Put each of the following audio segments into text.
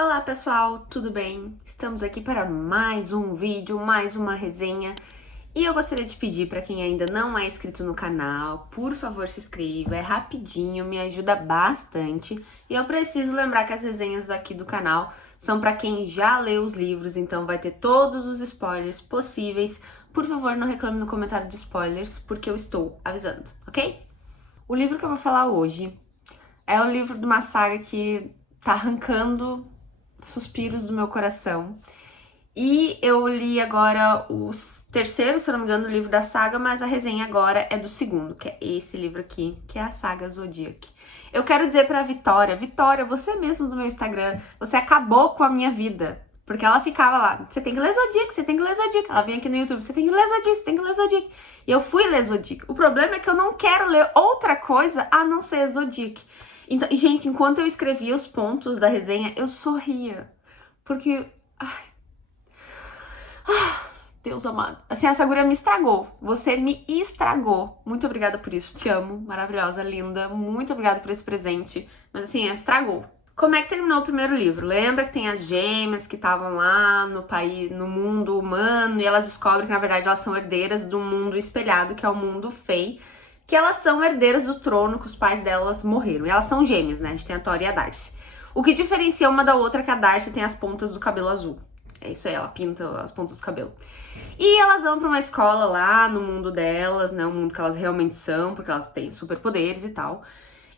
Olá pessoal, tudo bem? Estamos aqui para mais um vídeo, mais uma resenha. E eu gostaria de pedir para quem ainda não é inscrito no canal, por favor se inscreva, é rapidinho, me ajuda bastante. E eu preciso lembrar que as resenhas aqui do canal são para quem já leu os livros, então vai ter todos os spoilers possíveis. Por favor, não reclame no comentário de spoilers, porque eu estou avisando, ok? O livro que eu vou falar hoje é o livro de uma saga que tá arrancando suspiros do meu coração. E eu li agora o terceiro, se eu não me engano, livro da saga, mas a resenha agora é do segundo, que é esse livro aqui, que é a saga Zodiac. Eu quero dizer pra Vitória, Vitória, você mesmo do meu Instagram, você acabou com a minha vida. Porque ela ficava lá, você tem que ler Zodiac, você tem que ler Zodiac. Ela vinha aqui no YouTube, você tem que ler Zodiac, você tem que ler Zodiac. E eu fui ler Zodiac. O problema é que eu não quero ler outra coisa a não ser Zodiac. Então, gente, enquanto eu escrevia os pontos da resenha, eu sorria. Porque... Deus amado. Assim, essa guria me estragou. Você me estragou. Muito obrigada por isso. Te amo. Maravilhosa, linda. Muito obrigada por esse presente. Mas assim, estragou. Como é que terminou o primeiro livro? Lembra que tem as gêmeas que estavam lá no país, no mundo humano, e elas descobrem que, na verdade, elas são herdeiras do mundo espelhado, que é o mundo Fey, que elas são herdeiras do trono, que os pais delas morreram. E elas são gêmeas, né? A gente tem a Tori e a Darcy. O que diferencia uma da outra é que a Darcy tem as pontas do cabelo azul. É isso aí, ela pinta as pontas do cabelo. E elas vão pra uma escola lá no mundo delas, né? O mundo que elas realmente são, porque elas têm superpoderes e tal.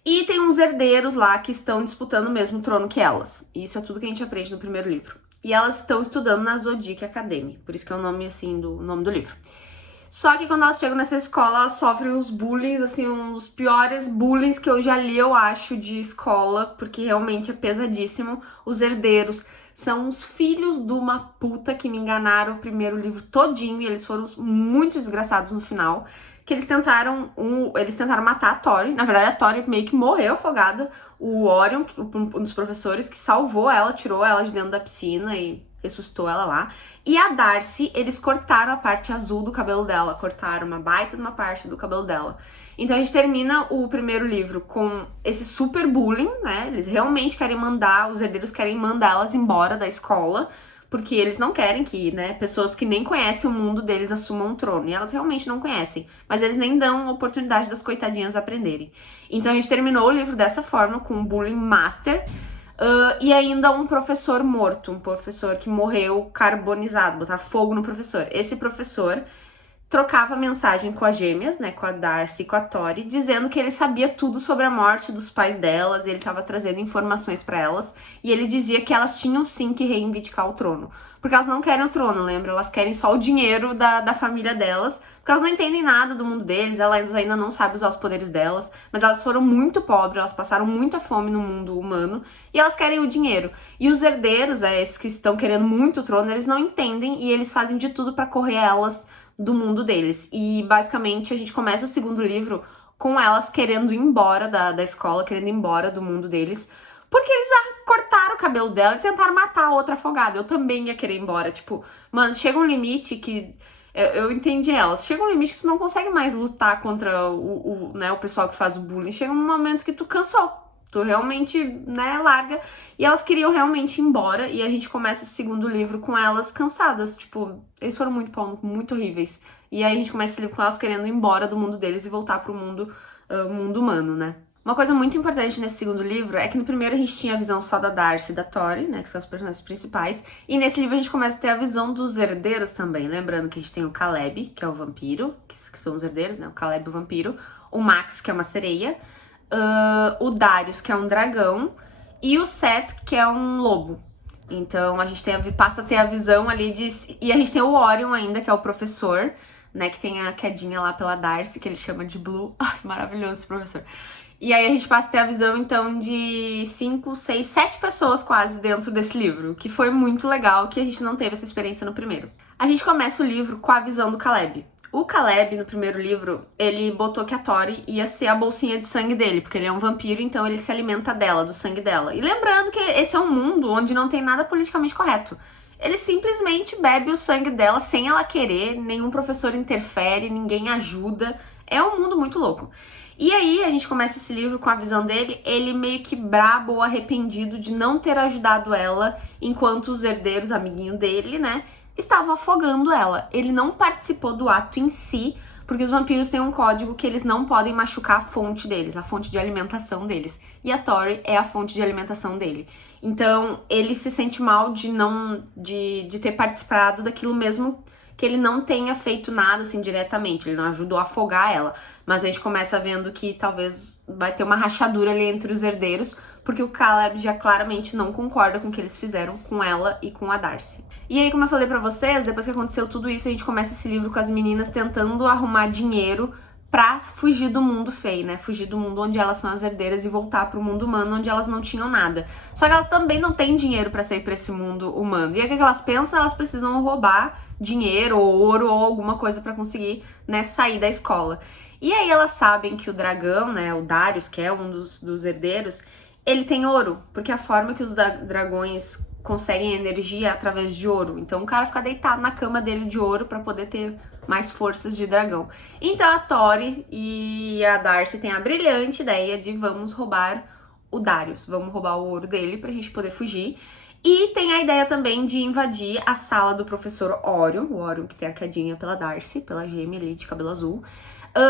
E tem uns herdeiros lá que estão disputando o mesmo trono que elas. Isso é tudo que a gente aprende no primeiro livro. E elas estão estudando na Zodiac Academy, por isso que é o nome, assim, do nome do livro. Só que quando elas chegam nessa escola, elas sofrem uns bullying, assim, um dos piores bullying que eu já li, eu acho, de escola, porque realmente é pesadíssimo. Os herdeiros são os filhos de uma puta que me enganaram o primeiro livro todinho, e eles foram muito desgraçados no final, que eles tentaram matar a Tori. Na verdade, a Tori meio que morreu afogada. O Orion, um dos professores, que salvou ela, tirou ela de dentro da piscina e ressuscitou ela lá. E a Darcy, eles cortaram a parte azul do cabelo dela, cortaram uma baita de uma parte do cabelo dela. Então a gente termina o primeiro livro com esse super bullying, né? Eles realmente querem mandar, os herdeiros querem mandar elas embora da escola, porque eles não querem que, né, pessoas que nem conhecem o mundo deles assumam o trono. E elas realmente não conhecem, mas eles nem dão oportunidade das coitadinhas aprenderem. Então a gente terminou o livro dessa forma, com um bullying master. E ainda um professor morto, um professor que morreu carbonizado, botar fogo no professor. Esse professor trocava mensagem com as gêmeas, né, com a Darcy e com a Tori, dizendo que ele sabia tudo sobre a morte dos pais delas, e ele estava trazendo informações para elas, e ele dizia que elas tinham sim que reivindicar o trono. Porque elas não querem o trono, lembra? Elas querem só o dinheiro da família delas, porque elas não entendem nada do mundo deles, elas ainda não sabem usar os poderes delas, mas elas foram muito pobres, elas passaram muita fome no mundo humano, e elas querem o dinheiro. E os herdeiros, esses que estão querendo muito o trono, eles não entendem, e eles fazem de tudo para correr elas do mundo deles. E basicamente a gente começa o segundo livro com elas querendo ir embora da escola, querendo ir embora do mundo deles, porque eles cortaram o cabelo dela e tentaram matar a outra afogada. Eu também ia querer ir embora. Tipo, mano, chega um limite que... Eu entendi elas. Chega um limite que tu não consegue mais lutar contra o pessoal que faz o bullying. Chega um momento que tu cansou. Tu realmente, né, larga. E elas queriam realmente ir embora. E a gente começa esse segundo livro com elas cansadas. Tipo, eles foram muito pau, muito horríveis. E aí a gente começa esse livro com elas querendo ir embora do mundo deles e voltar pro mundo humano, né? Uma coisa muito importante nesse segundo livro é que no primeiro a gente tinha a visão só da Darcy e da Tori, né, que são os personagens principais, e nesse livro a gente começa a ter a visão dos herdeiros também, lembrando que a gente tem o Caleb, que é o vampiro, que são os herdeiros, né, o Caleb o vampiro, o Max, que é uma sereia, o Darius, que é um dragão, e o Seth, que é um lobo. Então a gente passa a ter a visão ali de... E a gente tem o Orion ainda, que é o professor, né, que tem a quedinha lá pela Darcy, que ele chama de Blue. Ai, maravilhoso esse professor. E aí a gente passa a ter a visão, então, de 5, 6, 7 pessoas quase dentro desse livro, que foi muito legal, que a gente não teve essa experiência no primeiro. A gente começa o livro com a visão do Caleb. O Caleb, no primeiro livro, ele botou que a Tori ia ser a bolsinha de sangue dele, porque ele é um vampiro, então ele se alimenta dela, do sangue dela. E lembrando que esse é um mundo onde não tem nada politicamente correto. Ele simplesmente bebe o sangue dela sem ela querer, nenhum professor interfere, ninguém ajuda. É um mundo muito louco. E aí a gente começa esse livro com a visão dele, ele meio que brabo ou arrependido de não ter ajudado ela, enquanto os herdeiros, amiguinho dele, né, estavam afogando ela. Ele não participou do ato em si, porque os vampiros têm um código que eles não podem machucar a fonte deles, a fonte de alimentação deles. E a Tori é a fonte de alimentação dele. Então, ele se sente mal de ter participado daquilo mesmo que ele não tenha feito nada, assim, diretamente. Ele não ajudou a afogar ela. Mas a gente começa vendo que talvez vai ter uma rachadura ali entre os herdeiros, porque o Caleb já claramente não concorda com o que eles fizeram com ela e com a Darcy. E aí, como eu falei pra vocês, depois que aconteceu tudo isso, a gente começa esse livro com as meninas tentando arrumar dinheiro pra fugir do mundo Fey, né? Fugir do mundo onde elas são as herdeiras e voltar pro mundo humano, onde elas não tinham nada. Só que elas também não têm dinheiro pra sair pra esse mundo humano. E aí, o que elas pensam? Elas precisam roubar dinheiro ou ouro ou alguma coisa pra conseguir, né, sair da escola. E aí elas sabem que o dragão, né, o Darius, que é um dos herdeiros, ele tem ouro, porque a forma que os dragões conseguem energia é através de ouro. Então o cara fica deitado na cama dele de ouro pra poder ter mais forças de dragão. Então a Tori e a Darcy têm a brilhante ideia de vamos roubar o Darius, vamos roubar o ouro dele pra gente poder fugir. E tem a ideia também de invadir a sala do professor Orion, o Orion que tem a quedinha pela Darcy, pela gêmea ali de cabelo azul,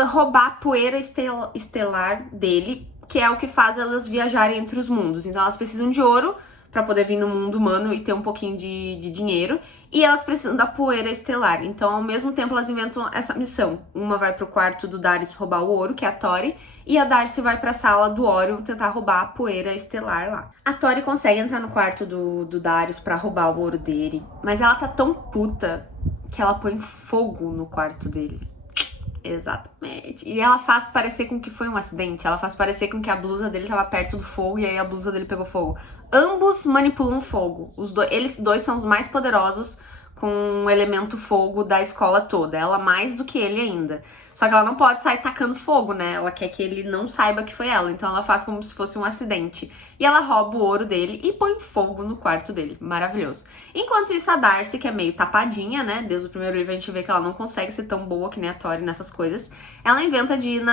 roubar a poeira estelar dele, que é o que faz elas viajarem entre os mundos. Então elas precisam de ouro pra poder vir no mundo humano e ter um pouquinho de dinheiro, e elas precisam da poeira estelar. Então, ao mesmo tempo, elas inventam essa missão. Uma vai pro quarto do Darius roubar o ouro, que é a Tori, e a Darcy vai pra sala do Orion tentar roubar a poeira estelar lá. A Tori consegue entrar no quarto do Darius pra roubar o ouro dele, mas ela tá tão puta que ela põe fogo no quarto dele. Exatamente. E ela faz parecer com que foi um acidente. Ela faz parecer com que a blusa dele tava perto do fogo e aí a blusa dele pegou fogo. Ambos manipulam fogo. Eles dois são os mais poderosos com o elemento fogo da escola toda. Ela mais do que ele ainda. Só que ela não pode sair tacando fogo, né? Ela quer que ele não saiba que foi ela. Então ela faz como se fosse um acidente. E ela rouba o ouro dele e põe fogo no quarto dele. Maravilhoso. Enquanto isso, a Darcy, que é meio tapadinha, né? Desde o primeiro livro a gente vê que ela não consegue ser tão boa que nem a Tori nessas coisas. Ela inventa de ir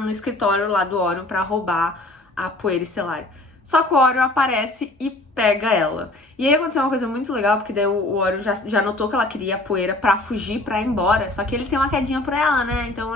no escritório lá do Orion pra roubar a poeira estelar. Só que o Orion aparece e pega ela. E aí aconteceu uma coisa muito legal, porque daí o Orion já notou que ela queria a poeira pra fugir, pra ir embora. Só que ele tem uma quedinha por ela, né? Então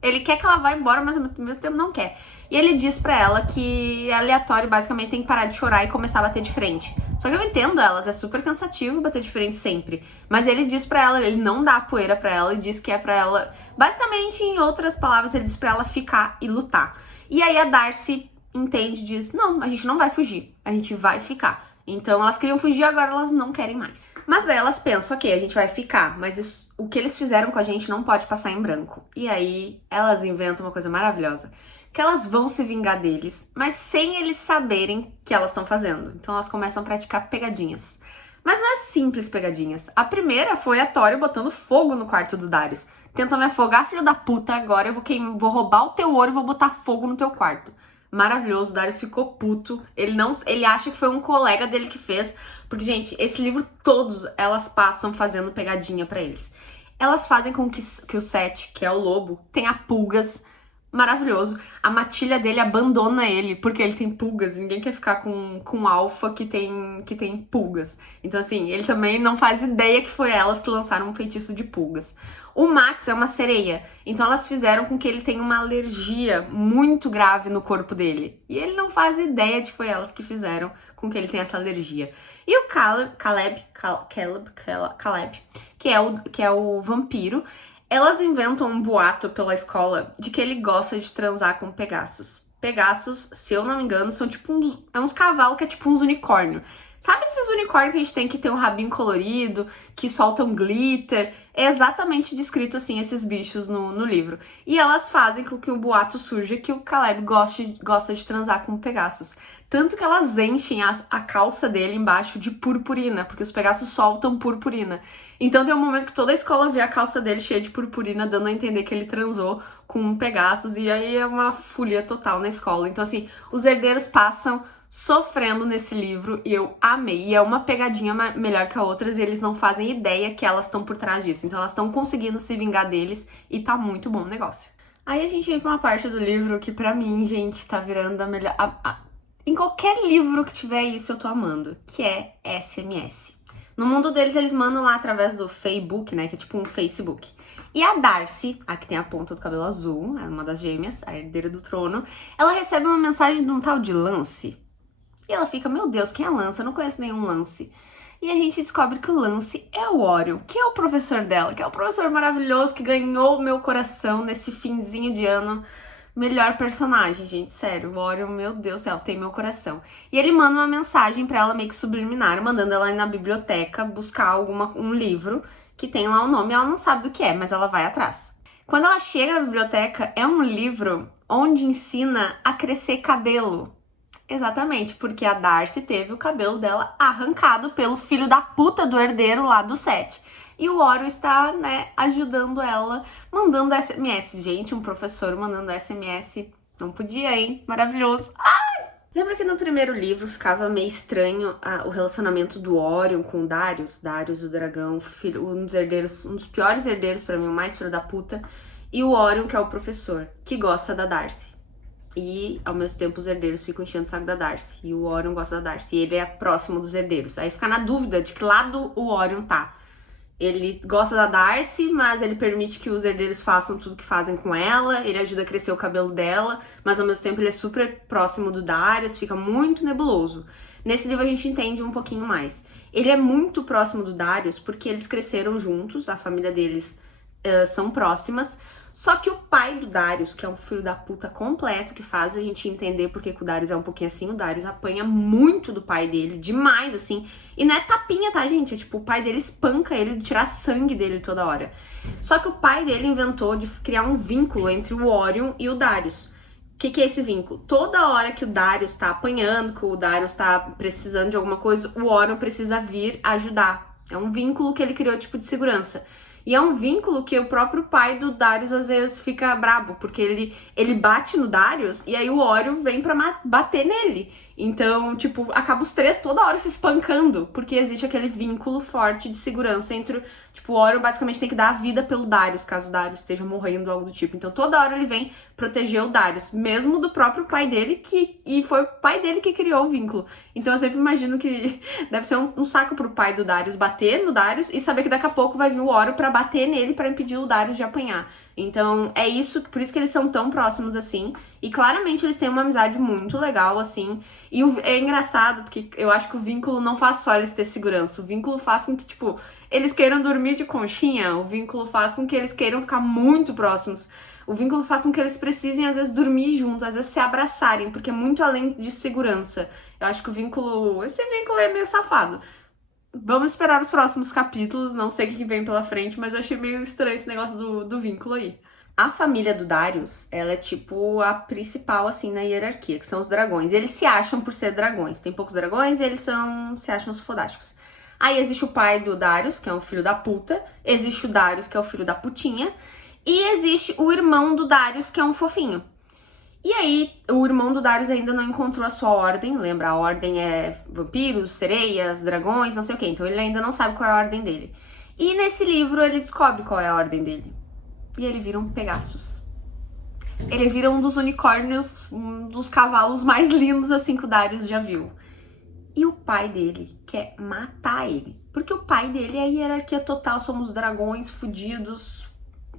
ele quer que ela vá embora, mas ao mesmo tempo não quer. E ele diz pra ela que é aleatório, basicamente tem que parar de chorar e começar a bater de frente. Só que eu entendo elas, é super cansativo bater de frente sempre. Mas ele diz pra ela, ele não dá a poeira pra ela e diz que é pra ela... Basicamente, em outras palavras, ele diz pra ela ficar e lutar. E aí a Darcy entende, diz, não, a gente não vai fugir, a gente vai ficar. Então elas queriam fugir, agora elas não querem mais. Mas daí elas pensam, ok, a gente vai ficar, mas o que eles fizeram com a gente não pode passar em branco. E aí elas inventam uma coisa maravilhosa, que elas vão se vingar deles, mas sem eles saberem que elas estão fazendo. Então elas começam a praticar pegadinhas. Mas não é simples pegadinhas. A primeira foi a Tori botando fogo no quarto do Darius. Tentam me afogar, filho da puta, agora eu vou roubar o teu ouro e vou botar fogo no teu quarto. Maravilhoso, o Darius ficou puto. Ele acha que foi um colega dele que fez. Porque, gente, esse livro todos elas passam fazendo pegadinha pra eles. Elas fazem com que o Seth, que é o lobo, tenha pulgas. Maravilhoso. A matilha dele abandona ele porque ele tem pulgas. Ninguém quer ficar com um alfa que tem pulgas. Então, assim, ele também não faz ideia que foi elas que lançaram um feitiço de pulgas. O Max é uma sereia, então elas fizeram com que ele tenha uma alergia muito grave no corpo dele. E ele não faz ideia de que foi elas que fizeram com que ele tenha essa alergia. E o Caleb, que é o vampiro, elas inventam um boato pela escola de que ele gosta de transar com Pegasus. Pegasus, se eu não me engano, são tipo uns cavalos que é tipo uns unicórnios. Sabe esses unicórnios que a gente tem que tem um rabinho colorido, que soltam glitter? É exatamente descrito assim esses bichos no livro. E elas fazem com que o boato surja que o Caleb gosta de transar com o Pegasus. Tanto que elas enchem a calça dele embaixo de purpurina, porque os Pegasus soltam purpurina. Então tem um momento que toda a escola vê a calça dele cheia de purpurina, dando a entender que ele transou com um Pegasus, e aí é uma folia total na escola. Então assim, os herdeiros passam sofrendo nesse livro e eu amei. E é uma pegadinha melhor que a outra e eles não fazem ideia que elas estão por trás disso. Então elas estão conseguindo se vingar deles e tá muito bom o negócio. Aí a gente vem pra uma parte do livro que pra mim, gente, tá virando a melhor... Em qualquer livro que tiver isso, eu tô amando, que é SMS. No mundo deles, eles mandam lá através do Facebook, né, que é tipo um Facebook. E a Darcy, a que tem a ponta do cabelo azul, é uma das gêmeas, a herdeira do trono, ela recebe uma mensagem de um tal de Lance. E ela fica, meu Deus, quem é Lance? Eu não conheço nenhum Lance. E a gente descobre que o Lance é o Orion, que é o professor dela, que é o professor maravilhoso que ganhou o meu coração nesse finzinho de ano. Melhor personagem, gente, sério, o Orion, meu Deus do céu, tem meu coração. E ele manda uma mensagem pra ela meio que subliminar, mandando ela ir na biblioteca buscar um livro que tem lá o nome, ela não sabe do que é, mas ela vai atrás. Quando ela chega na biblioteca, é um livro onde ensina a crescer cabelo. Exatamente, porque a Darcy teve o cabelo dela arrancado pelo filho da puta do herdeiro lá do set. E o Orion está, né, ajudando ela, mandando SMS. Gente, um professor mandando SMS. Não podia, hein? Maravilhoso. Ai! Lembra que no primeiro livro ficava meio estranho o relacionamento do Orion com o Darius? Darius, o dragão, filho, um dos herdeiros, um dos piores herdeiros pra mim, o mais filho da puta. E o Orion, que é o professor, que gosta da Darcy. E, ao mesmo tempo, os herdeiros ficam enchendo o saco da Darcy. E o Orion gosta da Darcy. E ele é próximo dos herdeiros. Aí fica na dúvida de que lado o Orion tá. Ele gosta da Darcy, mas ele permite que os herdeiros façam tudo que fazem com ela. Ele ajuda a crescer o cabelo dela. Mas, ao mesmo tempo, ele é super próximo do Darius. Fica muito nebuloso. Nesse livro, a gente entende um pouquinho mais. Ele é muito próximo do Darius porque eles cresceram juntos. A família deles são próximas. Só que o pai do Darius, que é um filho da puta completo, que faz a gente entender porque que o Darius é um pouquinho assim, o Darius apanha muito do pai dele, demais, assim. E não é tapinha, tá, gente? É tipo, o pai dele espanca ele de tirar sangue dele toda hora. Só que o pai dele inventou de criar um vínculo entre o Orion e o Darius. O que é esse vínculo? Toda hora que o Darius tá apanhando, que o Darius tá precisando de alguma coisa, o Orion precisa vir ajudar. É um vínculo que ele criou, tipo, de segurança. E é um vínculo que o próprio pai do Darius às vezes fica brabo, porque ele bate no Darius e aí o Orion vem pra bater nele. Então, tipo, acaba os três toda hora se espancando, porque existe aquele vínculo forte de segurança entre, tipo, o Orion basicamente tem que dar a vida pelo Darius, caso o Darius esteja morrendo ou algo do tipo. Então, toda hora ele vem proteger o Darius, mesmo do próprio pai dele, e foi o pai dele que criou o vínculo. Então, eu sempre imagino que deve ser um saco pro pai do Darius bater no Darius e saber que daqui a pouco vai vir o Orion pra bater nele pra impedir o Darius de apanhar. Então, é isso, por isso que eles são tão próximos assim. E claramente eles têm uma amizade muito legal, assim. E é engraçado, porque eu acho que o vínculo não faz só eles ter segurança. O vínculo faz com que, tipo, eles queiram dormir de conchinha. O vínculo faz com que eles queiram ficar muito próximos. O vínculo faz com que eles precisem, às vezes, dormir juntos, às vezes se abraçarem, porque é muito além de segurança. Eu acho que esse vínculo é meio safado. Vamos esperar os próximos capítulos, não sei o que vem pela frente, mas eu achei meio estranho esse negócio do vínculo aí. A família do Darius, ela é tipo a principal, assim, na hierarquia, que são os dragões. Eles se acham por ser dragões. Tem poucos dragões e eles se acham os fodásticos. Aí existe o pai do Darius, que é um filho da puta. Existe o Darius, que é o filho da putinha. E existe o irmão do Darius, que é um fofinho. E aí, o irmão do Darius ainda não encontrou a sua ordem. Lembra, a ordem é vampiros, sereias, dragões, não sei o que. Então ele ainda não sabe qual é a ordem dele. E nesse livro ele descobre qual é a ordem dele. E ele vira um Pegasus. Ele vira um dos unicórnios, um dos cavalos mais lindos assim que o Darius já viu. E o pai dele quer matar ele. Porque o pai dele é a hierarquia total, somos dragões fudidos,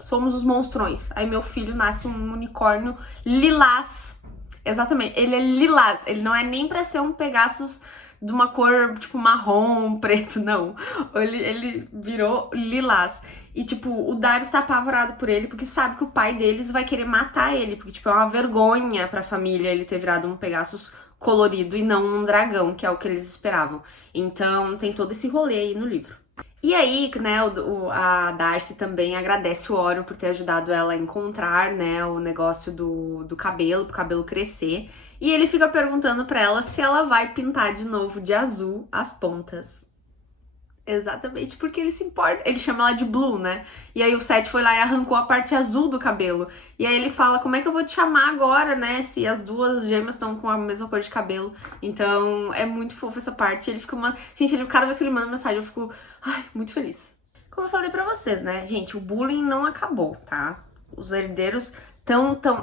somos os monstrões. Aí meu filho nasce um unicórnio lilás. Exatamente, ele é lilás. Ele não é nem pra ser um Pegasus de uma cor, tipo, marrom, preto, não. Ele virou lilás. E, tipo, o Darius tá apavorado por ele, porque sabe que o pai deles vai querer matar ele. Porque, tipo, é uma vergonha pra família ele ter virado um Pegasus colorido e não um dragão, que é o que eles esperavam. Então, tem todo esse rolê aí no livro. E aí, né, a Darcy também agradece o Orion por ter ajudado ela a encontrar, né, o negócio do cabelo, pro cabelo crescer. E ele fica perguntando pra ela se ela vai pintar de novo de azul as pontas. Exatamente, porque ele se importa. Ele chama ela de Blue, né? E aí o Seth foi lá e arrancou a parte azul do cabelo. E aí ele fala, como é que eu vou te chamar agora, né? Se as duas gêmeas estão com a mesma cor de cabelo. Então, é muito fofo essa parte. Ele fica, gente, cada vez que ele manda mensagem, eu fico, ai, muito feliz. Como eu falei pra vocês, né? Gente, o bullying não acabou, tá? Os herdeiros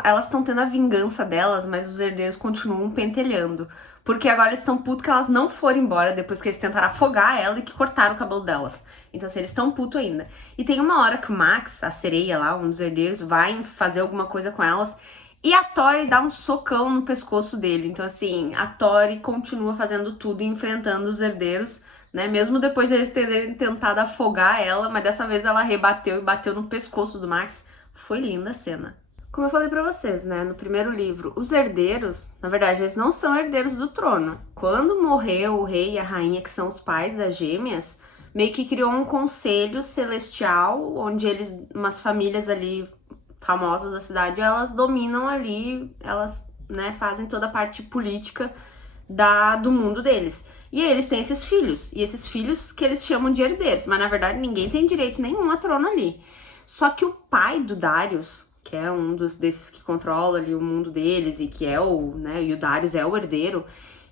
Elas estão tendo a vingança delas, mas os herdeiros continuam pentelhando. Porque agora eles estão putos que elas não foram embora depois que eles tentaram afogar ela e que cortaram o cabelo delas. Então, assim, eles estão putos ainda. E tem uma hora que o Max, a sereia lá, um dos herdeiros, vai fazer alguma coisa com elas e a Tori dá um socão no pescoço dele. Então, assim, a Tori continua fazendo tudo e enfrentando os herdeiros, né? Mesmo depois de eles terem tentado afogar ela, mas dessa vez ela rebateu e bateu no pescoço do Max. Foi linda a cena. Como eu falei pra vocês, né, no primeiro livro, os herdeiros, na verdade, eles não são herdeiros do trono. Quando morreu o rei e a rainha, que são os pais das gêmeas, meio que criou um conselho celestial, onde eles, umas famílias ali famosas da cidade, elas dominam ali, elas, né, fazem toda a parte política do mundo deles. E aí eles têm esses filhos, e esses filhos que eles chamam de herdeiros, mas na verdade ninguém tem direito nenhum a trono ali. Só que o pai do Darius, que é um desses que controla ali o mundo deles e que é e o Darius é o herdeiro,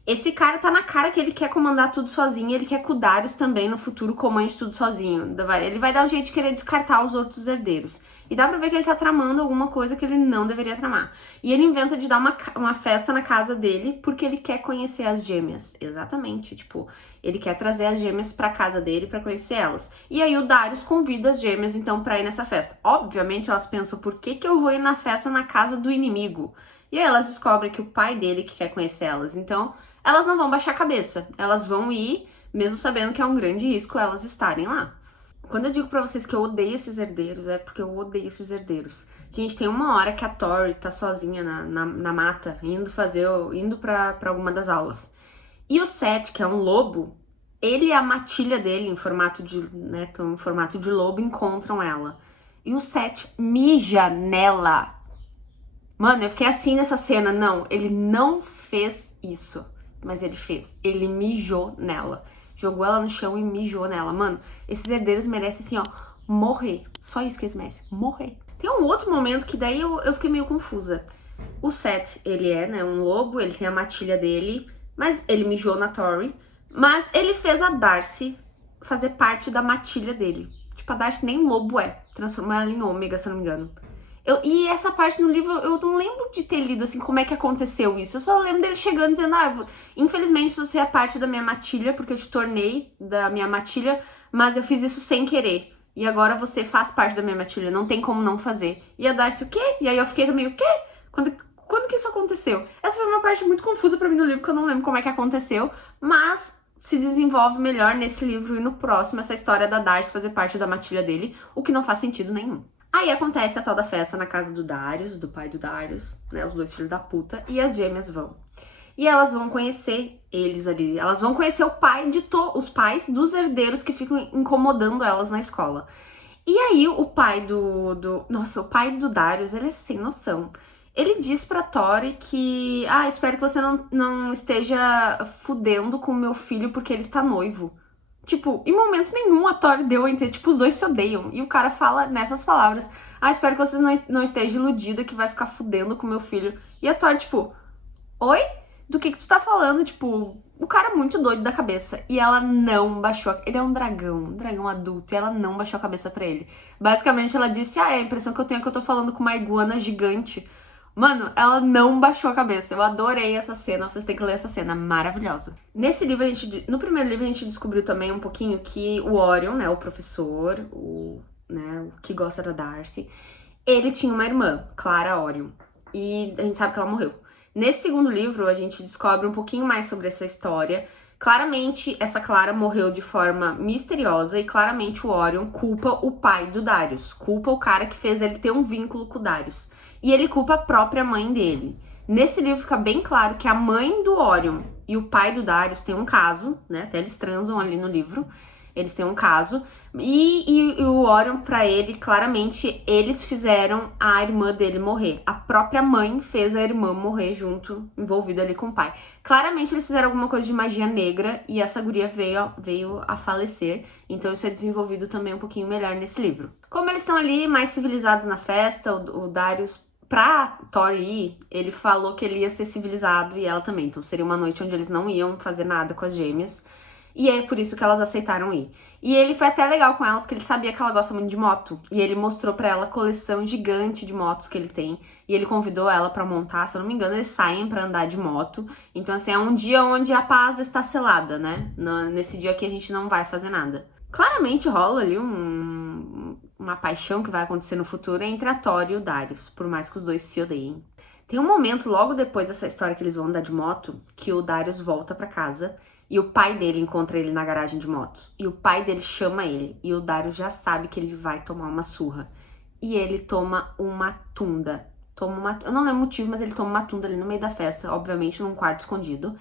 esse cara tá na cara que ele quer comandar tudo sozinho, ele quer que o Darius também no futuro comande tudo sozinho. Ele vai dar um jeito de querer descartar os outros herdeiros. E dá pra ver que ele tá tramando alguma coisa que ele não deveria tramar. E ele inventa de dar uma festa na casa dele porque ele quer conhecer as gêmeas. Exatamente, tipo, ele quer trazer as gêmeas pra casa dele pra conhecer elas. E aí o Darius convida as gêmeas, então, pra ir nessa festa. Obviamente, elas pensam, por que eu vou ir na festa na casa do inimigo? E aí elas descobrem que o pai dele que quer conhecer elas. Então, elas não vão baixar a cabeça. Elas vão ir, mesmo sabendo que é um grande risco elas estarem lá. Quando eu digo pra vocês que eu odeio esses herdeiros, é porque eu odeio esses herdeiros. Gente, tem uma hora que a Tori tá sozinha na mata, indo pra alguma das aulas. E o Seth, que é um lobo, ele e a matilha dele, em formato de lobo, encontram ela. E o Seth mija nela. Mano, eu fiquei assim nessa cena. Não, ele não fez isso. Mas ele fez. Ele mijou nela. Jogou ela no chão e mijou nela. Mano, esses herdeiros merecem, assim, ó, morrer. Só isso que eles merecem, morrer. Tem um outro momento que daí eu fiquei meio confusa. O Seth, ele é, né, um lobo, ele tem a matilha dele, mas ele mijou na Tori. Mas ele fez a Darcy fazer parte da matilha dele. Tipo, a Darcy nem lobo é. Transformou ela em ômega, se eu não me engano. E essa parte no livro, eu não lembro de ter lido, assim, como é que aconteceu isso. Eu só lembro dele chegando e dizendo, infelizmente você é parte da minha matilha, porque eu te tornei da minha matilha, mas eu fiz isso sem querer. E agora você faz parte da minha matilha, não tem como não fazer. E a Darcy, o quê? E aí eu fiquei também, o quê? Quando que isso aconteceu? Essa foi uma parte muito confusa pra mim no livro, que eu não lembro como é que aconteceu, mas se desenvolve melhor nesse livro e no próximo, essa história da Darcy fazer parte da matilha dele, o que não faz sentido nenhum. Aí acontece a tal da festa na casa do Darius, do pai do Darius, né, os dois filhos da puta, e as gêmeas vão. E elas vão conhecer eles ali, elas vão conhecer o pai os pais dos herdeiros que ficam incomodando elas na escola. E aí o pai o pai do Darius, ele é sem noção. Ele diz pra Tori que, espero que você não esteja fudendo com o meu filho porque ele está noivo. Tipo, em momento nenhum a Tori deu a entender, tipo, os dois se odeiam. E o cara fala nessas palavras, espero que você não esteja iludida que vai ficar fudendo com meu filho. E a Tori, tipo, oi? Do que tu tá falando? Tipo, o cara é muito doido da cabeça. E ela não baixou, ele é um dragão adulto, e ela não baixou a cabeça pra ele. Basicamente ela disse, a impressão que eu tenho é que eu tô falando com uma iguana gigante. Mano, ela não baixou a cabeça. Eu adorei essa cena, vocês têm que ler essa cena, maravilhosa. Nesse livro, no primeiro livro, a gente descobriu também um pouquinho que o Orion, né, o professor, o que gosta da Darcy, ele tinha uma irmã, Clara Orion, e a gente sabe que ela morreu. Nesse segundo livro, a gente descobre um pouquinho mais sobre essa história. Claramente, essa Clara morreu de forma misteriosa e claramente o Orion culpa o pai do Darius, culpa o cara que fez ele ter um vínculo com o Darius. E ele culpa a própria mãe dele. Nesse livro fica bem claro que a mãe do Orion e o pai do Darius têm um caso, né? Até eles transam ali no livro. Eles têm um caso. E o Orion, pra ele, claramente, eles fizeram a irmã dele morrer. A própria mãe fez a irmã morrer junto, envolvida ali com o pai. Claramente, eles fizeram alguma coisa de magia negra e essa guria veio a falecer. Então, isso é desenvolvido também um pouquinho melhor nesse livro. Como eles estão ali mais civilizados na festa, o Darius, pra Tori, ele falou que ele ia ser civilizado e ela também. Então, seria uma noite onde eles não iam fazer nada com as gêmeas. E é por isso que elas aceitaram ir. E ele foi até legal com ela, porque ele sabia que ela gosta muito de moto. E ele mostrou pra ela a coleção gigante de motos que ele tem. E ele convidou ela pra montar, se eu não me engano, eles saem pra andar de moto. Então, assim, é um dia onde a paz está selada, né? Nesse dia aqui a gente não vai fazer nada. Claramente rola ali uma paixão que vai acontecer no futuro entre a Tori e o Darius, por mais que os dois se odeiem. Tem um momento, logo depois dessa história que eles vão andar de moto, que o Darius volta pra casa e o pai dele encontra ele na garagem de moto. E o pai dele chama ele e o Darius já sabe que ele vai tomar uma surra. E ele toma uma tunda. Eu não lembro o motivo, mas ele toma uma tunda ali no meio da festa, obviamente num quarto escondido.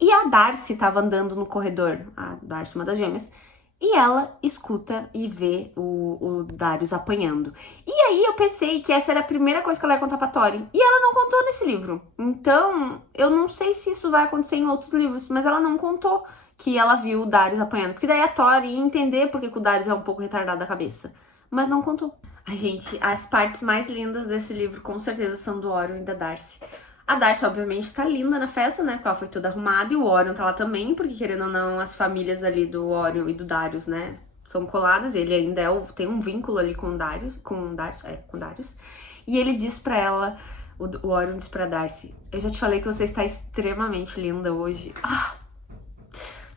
E a Darcy tava andando no corredor, a Darcy, uma das gêmeas, e ela escuta e vê o Darius apanhando. E aí eu pensei que essa era a primeira coisa que ela ia contar pra Tori. E ela não contou nesse livro. Então, eu não sei se isso vai acontecer em outros livros, mas ela não contou que ela viu o Darius apanhando. Porque daí a Tori ia entender porque que o Darius é um pouco retardado da cabeça. Mas não contou. Ai, gente, as partes mais lindas desse livro com certeza são do Orion e da Darcy. A Darcy, obviamente, tá linda na festa, né? Porque ela foi toda arrumada. E o Orion tá lá também, porque querendo ou não, as famílias ali do Orion e do Darius, né? São coladas. Ele ainda tem um vínculo ali com o Darius. Com Darius. E ele diz pra ela, o Orion diz pra Darcy: eu já te falei que você está extremamente linda hoje.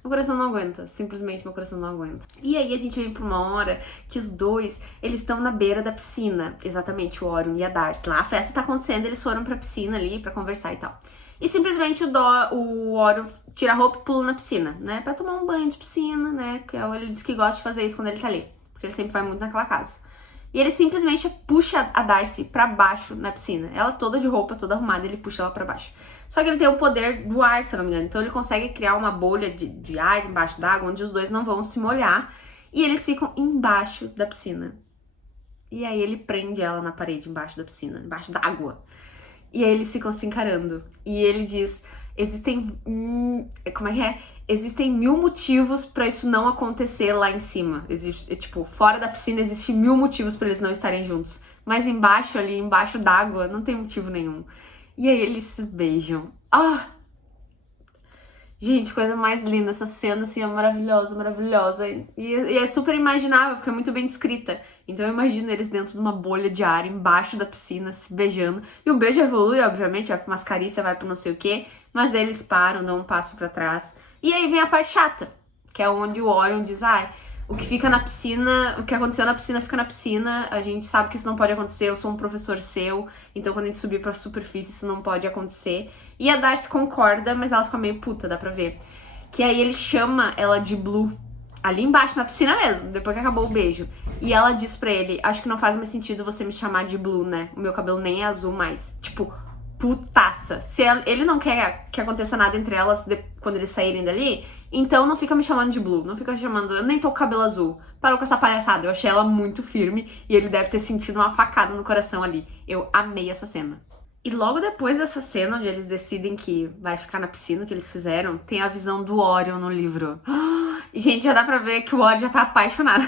Meu coração não aguenta, simplesmente meu coração não aguenta. E aí a gente vem pra uma hora que os dois, eles estão na beira da piscina, exatamente o Orion e a Darcy. Lá a festa tá acontecendo, eles foram pra piscina ali pra conversar e tal. E simplesmente o Orion tira a roupa e pula na piscina, né? Pra tomar um banho de piscina, né? Que ele diz que gosta de fazer isso quando ele tá ali, porque ele sempre vai muito naquela casa. E ele simplesmente puxa a Darcy pra baixo na piscina. Ela toda de roupa, toda arrumada, ele puxa ela pra baixo. Só que ele tem o poder do ar, se eu não me engano. Então ele consegue criar uma bolha de ar embaixo d'água, onde os dois não vão se molhar. E eles ficam embaixo da piscina. E aí ele prende ela na parede embaixo da piscina, embaixo d'água. E aí eles ficam se encarando. E ele diz, existem... Existem 1000 motivos pra isso não acontecer lá em cima. Tipo, fora da piscina existe 1000 motivos pra eles não estarem juntos. Mas embaixo ali, embaixo d'água, não tem motivo nenhum. E aí eles se beijam. Gente, coisa mais linda. Essa cena, assim, é maravilhosa, maravilhosa. E é super imaginável, porque é muito bem descrita. Então eu imagino eles dentro de uma bolha de ar, embaixo da piscina, se beijando. E o beijo evolui, obviamente, vai pra umas carícias, vai pra não sei o quê. Mas daí eles param, dão um passo pra trás. E aí vem a parte chata, que é onde o Orion diz, o que fica na piscina, o que aconteceu na piscina fica na piscina, a gente sabe que isso não pode acontecer, eu sou um professor seu, então quando a gente subir pra superfície isso não pode acontecer. E a Darcy concorda, mas ela fica meio puta, dá pra ver. Que aí ele chama ela de Blue, ali embaixo na piscina mesmo, depois que acabou o beijo. E ela diz pra ele, acho que não faz mais sentido você me chamar de Blue, né? O meu cabelo nem é azul mais. Tipo, putaça. Se ele não quer que aconteça nada entre elas quando eles saírem dali, então não fica me chamando de Blue, não fica me chamando, eu nem tô com cabelo azul. Parou com essa palhaçada, eu achei ela muito firme e ele deve ter sentido uma facada no coração ali. Eu amei essa cena. E logo depois dessa cena, onde eles decidem que vai ficar na piscina, que eles fizeram, tem a visão do Orion no livro. E, gente, já dá pra ver que o Orion já tá apaixonado.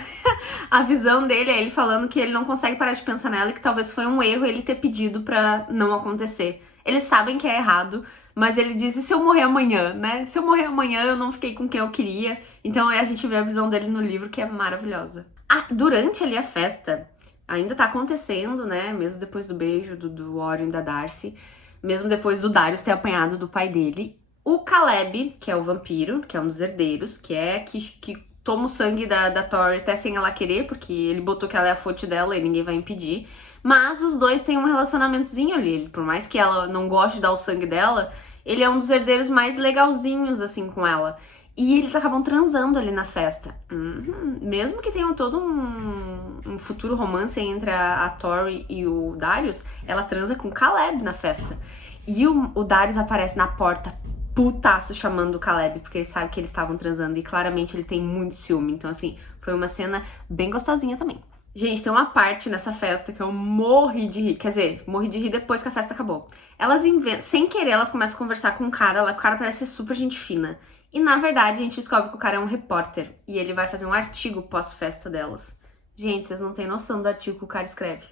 A visão dele é ele falando que ele não consegue parar de pensar nela e que talvez foi um erro ele ter pedido pra não acontecer. Eles sabem que é errado, mas ele diz, e se eu morrer amanhã, né? Se eu morrer amanhã, eu não fiquei com quem eu queria. Então aí a gente vê a visão dele no livro, que é maravilhosa. Durante ali a festa, ainda tá acontecendo, né? Mesmo depois do beijo do Orion e da Darcy, mesmo depois do Darius ter apanhado do pai dele, o Caleb, que é o vampiro, que é um dos herdeiros, que toma o sangue da Tori até sem ela querer, porque ele botou que ela é a fonte dela e ninguém vai impedir. Mas os dois têm um relacionamentozinho ali. Por mais que ela não goste de dar o sangue dela, ele é um dos herdeiros mais legalzinhos, assim, com ela. E eles acabam transando ali na festa. Mesmo que tenham todo um futuro romance entre a Tori e o Darius, ela transa com o Caleb na festa. E o Darius aparece na porta, putaço, chamando o Caleb, porque ele sabe que eles estavam transando e claramente ele tem muito ciúme. Então, assim, foi uma cena bem gostosinha também. Gente, tem uma parte nessa festa que eu morri de rir. Quer dizer, morri de rir depois que a festa acabou. Elas sem querer, elas começam a conversar com um cara. O cara parece ser super gente fina. E na verdade, a gente descobre que o cara é um repórter. E ele vai fazer um artigo pós-festa delas. Gente, vocês não têm noção do artigo que o cara escreve.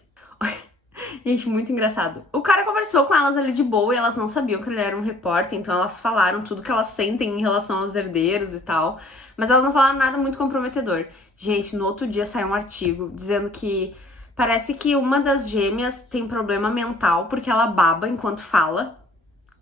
Gente, muito engraçado. O cara conversou com elas ali de boa e elas não sabiam que ele era um repórter. Então elas falaram tudo que elas sentem em relação aos herdeiros e tal. Mas elas não falaram nada muito comprometedor. Gente, no outro dia saiu um artigo dizendo que parece que uma das gêmeas tem problema mental porque ela baba enquanto fala.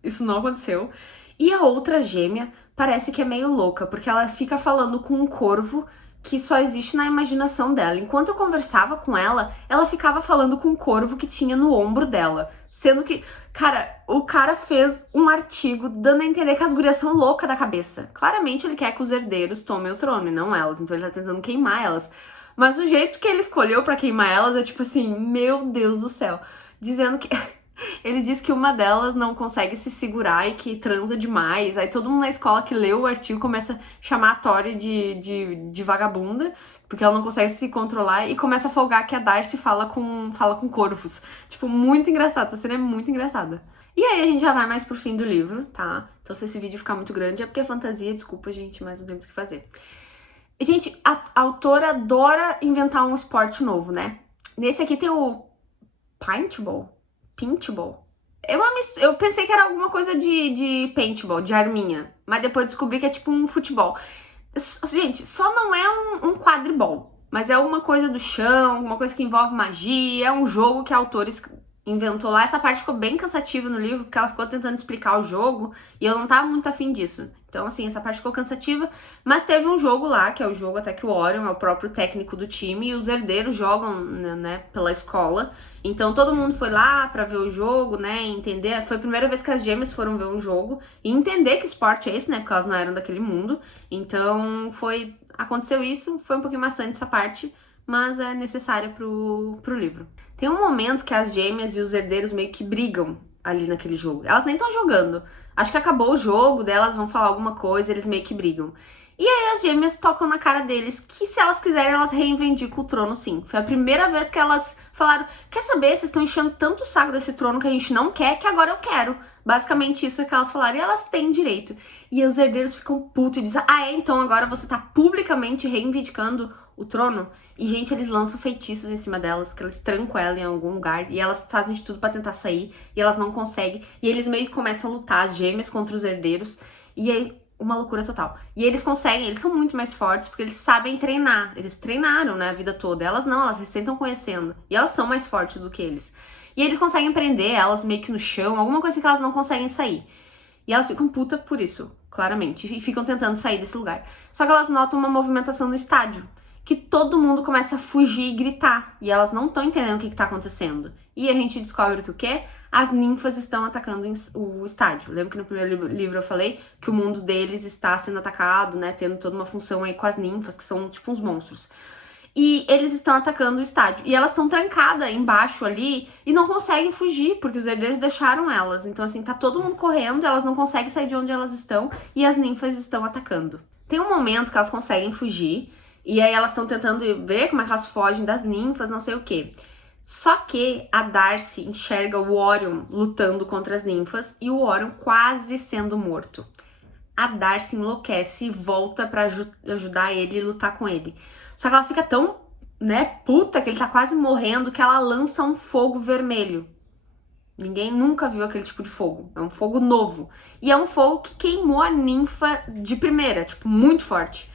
Isso não aconteceu. E a outra gêmea parece que é meio louca, porque ela fica falando com um corvo que só existe na imaginação dela. Enquanto eu conversava com ela, ela ficava falando com um corvo que tinha no ombro dela. Sendo que, cara, o cara fez um artigo dando a entender que as gurias são loucas da cabeça. Claramente ele quer que os herdeiros tomem o trono e não elas, então ele tá tentando queimar elas. Mas o jeito que ele escolheu pra queimar elas é tipo assim, meu Deus do céu. Dizendo que... Ele diz que uma delas não consegue se segurar e que transa demais. Aí todo mundo na escola que leu o artigo começa a chamar a Tori de vagabunda, porque ela não consegue se controlar, e começa a folgar que a Darcy fala com corvos. Tipo, muito engraçado. Essa cena é muito engraçada. E aí a gente já vai mais pro fim do livro, tá? Então se esse vídeo ficar muito grande é porque é fantasia, desculpa, gente, mas não tem muito o que fazer. Gente, a autora adora inventar um esporte novo, né? Nesse aqui tem o Paintball. Eu pensei que era alguma coisa de paintball, de arminha. Mas depois descobri que é tipo um futebol. Gente, só não é um quadribol. Mas é uma coisa do chão, uma coisa que envolve magia. É um jogo que a autora inventou lá. Essa parte ficou bem cansativa no livro, porque ela ficou tentando explicar o jogo. E eu não tava muito afim disso. Então, assim, essa parte ficou cansativa. Mas teve um jogo lá, que é o jogo até que o Orion é o próprio técnico do time. E os herdeiros jogam, né, pela escola. Então todo mundo foi lá pra ver o jogo, né, entender. Foi a primeira vez que as gêmeas foram ver um jogo e entender que esporte é esse, né, porque elas não eram daquele mundo. Então aconteceu isso, foi um pouquinho maçante essa parte, mas é necessária pro livro. Tem um momento que as gêmeas e os herdeiros meio que brigam ali naquele jogo. Elas nem estão jogando. Acho que acabou o jogo, daí elas vão falar alguma coisa, eles meio que brigam. E aí as gêmeas tocam na cara deles que se elas quiserem, elas reivindicam o trono sim. Foi a primeira vez que elas falaram, quer saber, vocês estão enchendo tanto o saco desse trono que a gente não quer, que agora eu quero. Basicamente isso é que elas falaram, e elas têm direito. E os herdeiros ficam putos e dizem, então agora você tá publicamente reivindicando o trono? E, gente, eles lançam feitiços em cima delas, que eles trancam ela em algum lugar, e elas fazem de tudo pra tentar sair, e elas não conseguem. E eles meio que começam a lutar, as gêmeas contra os herdeiros, e aí... uma loucura total. E eles conseguem, eles são muito mais fortes porque eles sabem treinar. Eles treinaram, né, a vida toda. Elas não, elas recém estão conhecendo. E elas são mais fortes do que eles. E eles conseguem prender elas meio que no chão, alguma coisa que elas não conseguem sair. E elas ficam puta por isso, claramente. E ficam tentando sair desse lugar. Só que elas notam uma movimentação no estádio. Que todo mundo começa a fugir e gritar. E elas não estão entendendo o que tá acontecendo. E a gente descobre que o quê? As ninfas estão atacando o estádio. Lembra que no primeiro livro eu falei que o mundo deles está sendo atacado, né? Tendo toda uma função aí com as ninfas, que são tipo uns monstros. E eles estão atacando o estádio. E elas estão trancadas embaixo ali e não conseguem fugir, porque os herdeiros deixaram elas. Então, assim, tá todo mundo correndo, elas não conseguem sair de onde elas estão e as ninfas estão atacando. Tem um momento que elas conseguem fugir, e aí elas estão tentando ver como é que elas fogem das ninfas, não sei o quê. Só que a Darcy enxerga o Orion lutando contra as ninfas e o Orion quase sendo morto. A Darcy enlouquece e volta pra ajudar ele e lutar com ele. Só que ela fica tão, né, puta que ele tá quase morrendo que ela lança um fogo vermelho. Ninguém nunca viu aquele tipo de fogo. É um fogo novo. E é um fogo que queimou a ninfa de primeira, tipo, muito forte.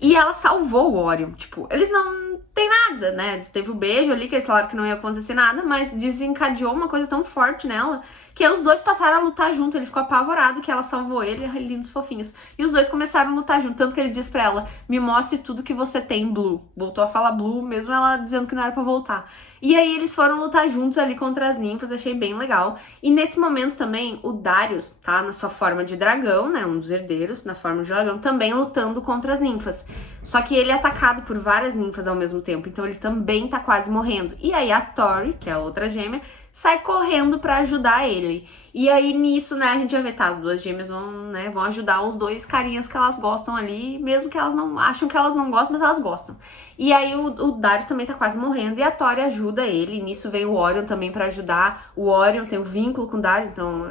E ela salvou o Orion, tipo, eles não tem nada, né? Teve o beijo ali, que eles falaram que não ia acontecer nada, mas desencadeou uma coisa tão forte nela, que aí os dois passaram a lutar junto, ele ficou apavorado que ela salvou ele, lindos fofinhos. E os dois começaram a lutar junto, tanto que ele diz pra ela, me mostre tudo que você tem, Blue. Voltou a falar Blue, mesmo ela dizendo que não era pra voltar. E aí eles foram lutar juntos ali contra as ninfas, achei bem legal. E nesse momento também, o Darius tá na sua forma de dragão, né, um dos herdeiros, na forma de dragão, também lutando contra as ninfas. Só que ele é atacado por várias ninfas ao mesmo tempo, então ele também tá quase morrendo. E aí a Tori, que é a outra gêmea, sai correndo pra ajudar ele. E aí nisso, né, a gente já vê, tá, as duas gêmeas vão, né, vão ajudar os dois carinhas que elas gostam ali, mesmo que elas não acham que elas não gostam, mas elas gostam. E aí o Darius também tá quase morrendo e a Tori ajuda ele, e nisso vem o Orion também pra ajudar. O Orion tem um vínculo com o Darius, então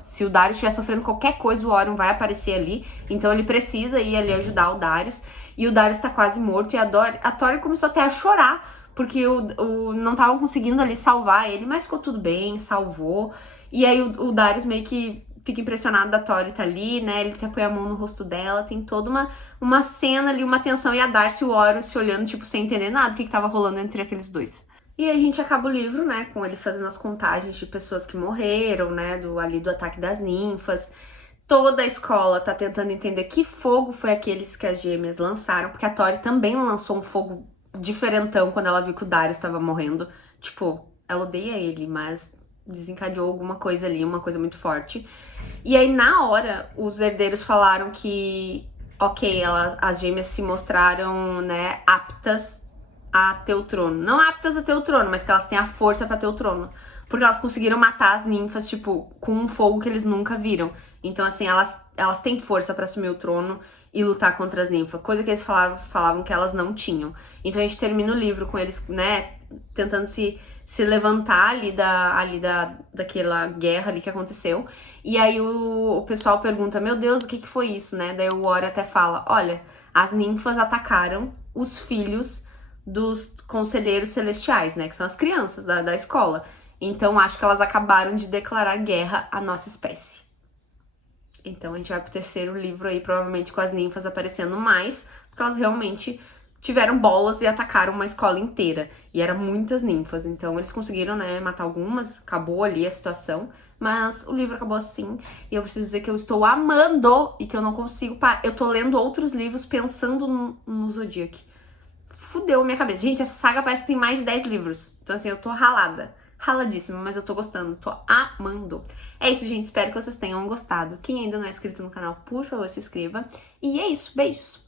se o Darius estiver sofrendo qualquer coisa, o Orion vai aparecer ali, então ele precisa ir ali ajudar o Darius. E o Darius tá quase morto e a Tori começou até a chorar, porque não estavam conseguindo ali salvar ele, mas ficou tudo bem, salvou. E aí o Darius meio que fica impressionado da Tori tá ali, né? Ele até põe a mão no rosto dela, tem toda uma cena ali, uma tensão, e a Darcy e o Horus se olhando, tipo, sem entender nada do que tava rolando entre aqueles dois. E aí a gente acaba o livro, né, com eles fazendo as contagens de pessoas que morreram, né, do ataque das ninfas. Toda a escola tá tentando entender que fogo foi aqueles que as gêmeas lançaram, porque a Tori também lançou um fogo diferentão quando ela viu que o Darius estava morrendo. Tipo, ela odeia ele, mas desencadeou alguma coisa ali, uma coisa muito forte. E aí, na hora, os herdeiros falaram que, ok, as gêmeas se mostraram, né, aptas a ter o trono. Não aptas a ter o trono, mas que elas têm a força pra ter o trono. Porque elas conseguiram matar as ninfas, tipo, com um fogo que eles nunca viram. Então, assim, elas têm força pra assumir o trono e lutar contra as ninfas. Coisa que eles falavam que elas não tinham. Então a gente termina o livro com eles, né, tentando se levantar daquela guerra ali que aconteceu. E aí o pessoal pergunta, meu Deus, o que foi isso, né? Daí o Ori até fala, olha, as ninfas atacaram os filhos dos conselheiros celestiais, né? Que são as crianças da escola. Então acho que elas acabaram de declarar guerra à nossa espécie. Então a gente vai pro terceiro livro aí, provavelmente com as ninfas aparecendo mais, porque elas realmente tiveram bolas e atacaram uma escola inteira. E eram muitas ninfas, então eles conseguiram, né, matar algumas, acabou ali a situação. Mas o livro acabou assim, e eu preciso dizer que eu estou amando e que eu não consigo parar. Eu tô lendo outros livros pensando no Zodiac. Fudeu a minha cabeça. Gente, essa saga parece que tem mais de 10 livros. Então assim, eu tô raladíssima, mas eu tô gostando, tô amando. É isso, gente, espero que vocês tenham gostado. Quem ainda não é inscrito no canal, por favor, se inscreva. E é isso, beijos!